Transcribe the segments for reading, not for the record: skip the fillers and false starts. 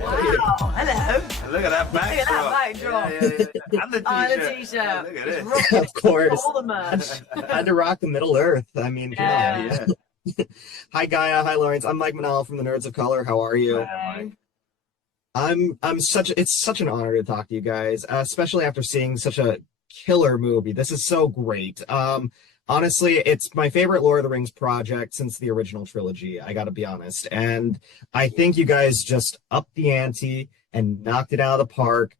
Wow, hello. And look at that backdrop. Yeah. And the And t-shirt. the t-shirt. Yeah, look at It's it. rocking Of course. all the merch. Had to rock the Middle Earth. I mean, come on. Yeah. Hi Gaia, hi Laurence. I'm Mike Manal from the Nerds of Color. How are you? Okay. It's such an honor to talk to you guys, especially after seeing such a killer movie. This is so great. Honestly, it's my favorite Lord of the Rings project since the original trilogy, I gotta be honest. And I think you guys just upped the ante and knocked it out of the park.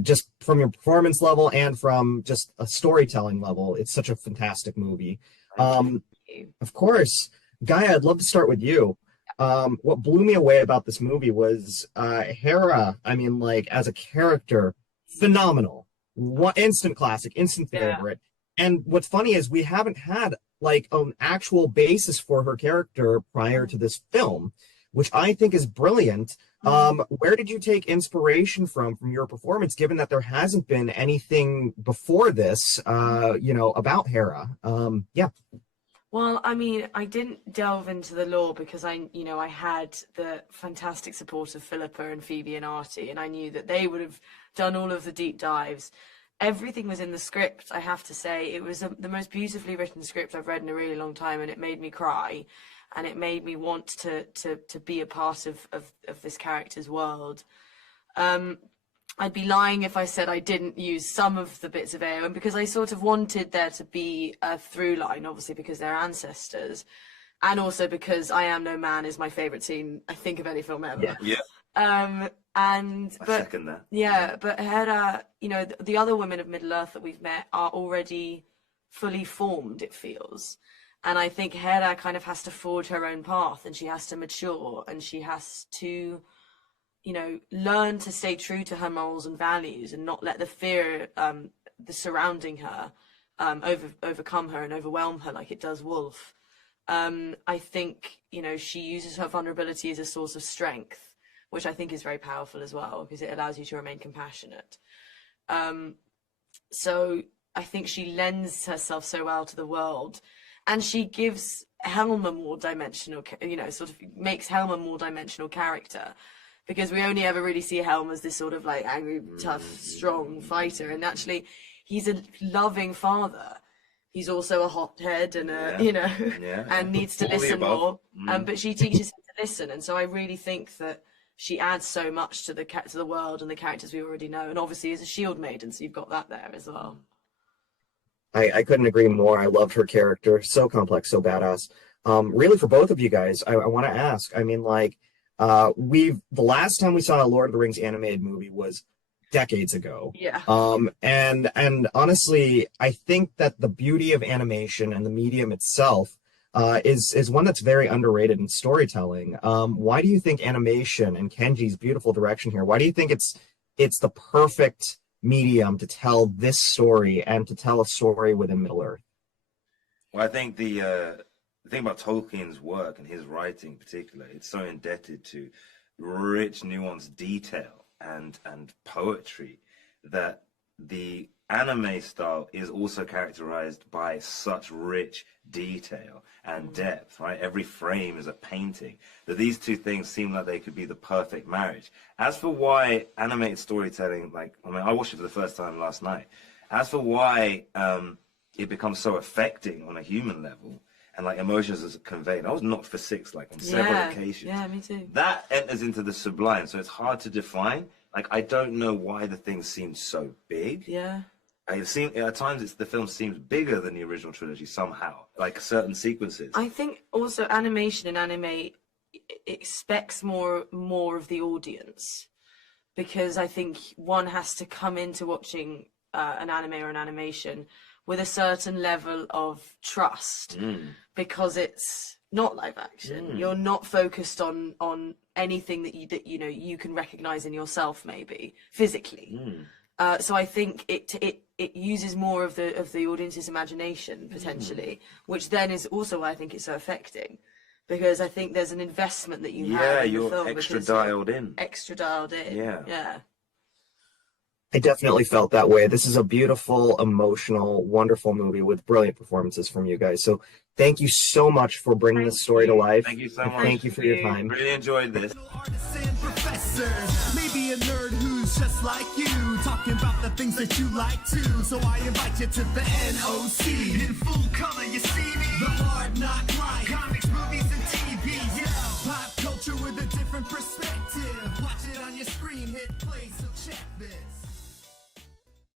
Just from your performance level and from just a storytelling level. It's such a fantastic movie. Of course, Gaia, I'd love to start with you. What blew me away about this movie was Hera. I mean, like, as a character, phenomenal. Instant classic, instant favorite. And what's funny is we haven't had like an actual basis for her character prior to this film, which I think is brilliant. Where did you take inspiration from your performance, given that there hasn't been anything before this, about Hera? Yeah. Well, I mean, I didn't delve into the lore because I had the fantastic support of Philippa and Phoebe and Artie, and I knew that they would have done all of the deep dives. Everything was in the script, I have to say. It was the most beautifully written script I've read in a really long time, and it made me cry, and it made me want to be a part of this character's world. I'd be lying if I said I didn't use some of the bits of Aeon, because I sort of wanted there to be a through line, obviously because they're ancestors, and also because I Am No Man is my favourite scene, I think, of any film ever. Yeah. I second that. Yeah, but Hera, the other women of Middle Earth that we've met are already fully formed, it feels. And I think Hera kind of has to forge her own path, and she has to mature, and she has to, learn to stay true to her morals and values and not let the fear, the surrounding her, overcome her and overwhelm her like it does Wolf. I think, she uses her vulnerability as a source of strength, which I think is very powerful as well, because it allows you to remain compassionate. So I think she lends herself so well to the world, and she gives Helm a more dimensional, sort of makes Helm a more dimensional character, because we only ever really see Helm as this sort of like angry, tough, strong fighter, and actually he's a loving father. He's also a hothead and and needs to listen more. But she teaches him to listen, and so I really think that she adds so much to the world and the characters we already know, and obviously is a shield maiden, so you've got that there as well. I couldn't agree more. I loved her character. So complex, so badass. Really, for both of you guys, I want to ask. I mean, like, the last time we saw a Lord of the Rings animated movie was decades ago. Yeah. And honestly, I think that the beauty of animation and the medium itself is one that's very underrated in storytelling. Why do you think animation, and Kenji's beautiful direction here, why do you think it's the perfect medium to tell this story and to tell a story within Middle Earth? Well, I think the thing about Tolkien's work and his writing in particular, it's so indebted to rich, nuanced detail and poetry that the anime style is also characterized by such rich detail and depth, right? Every frame is a painting. That these two things seem like they could be the perfect marriage. As for why animated storytelling, I watched it for the first time last night. As for why it becomes so affecting on a human level, and like emotions are conveyed, I was knocked for six on several occasions. Yeah, me too. That enters into the sublime, so it's hard to define. I don't know why the thing seems so big. Yeah. At times the film seems bigger than the original trilogy somehow, like certain sequences. I think also animation and anime expects more of the audience, because I think one has to come into watching an anime or an animation with a certain level of trust, because it's not live action. You're not focused on anything that you can recognize in yourself, maybe physically. So I think it uses more of the audience's imagination potentially, which then is also why I think it's so affecting, because I think there's an investment that you have in the film. Extra dialed in. Extra dialed in. Yeah. I definitely felt that way. This is a beautiful, emotional, wonderful movie with brilliant performances from you guys. So thank you so much for bringing this story to life. Thank you so much. Thank you for your time. Really enjoyed this. answers. Maybe a nerd who's just like you, talking about the things that you like too. So I invite you to the NOC in full color.